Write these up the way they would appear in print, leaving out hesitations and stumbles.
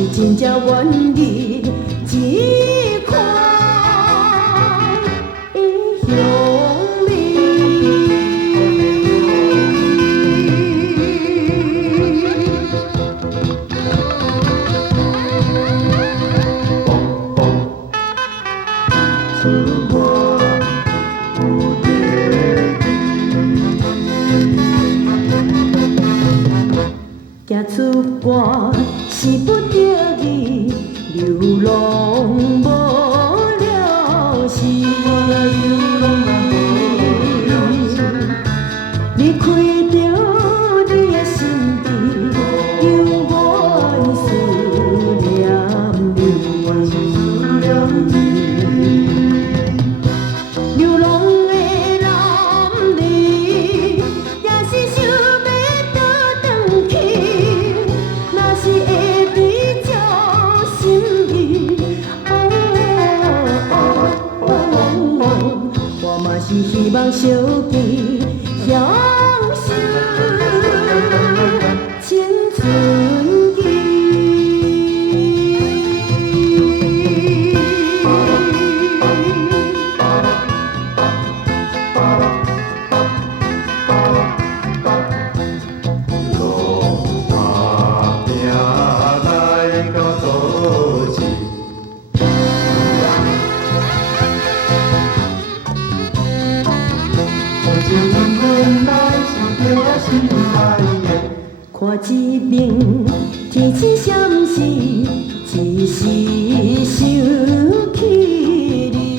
是真正愿意一块的乡里。出我有行出半是不得已，流浪无了时。离开着你的身边，让我思念你。流浪的男儿，也是想要倒转去。若是会比较心意，我嘛是希望相见享受青春期。看一面天星闪烁，一时想起你，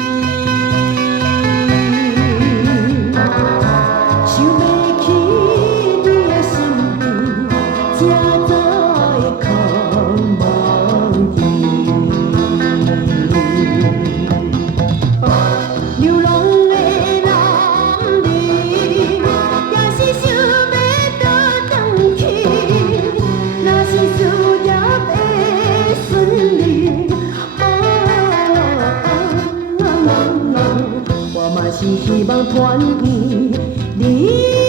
想要去你的身边，才早会空忘记。流浪的男儿，也是想要倒转去。若是事业会顺利，我嘛是希望团圆。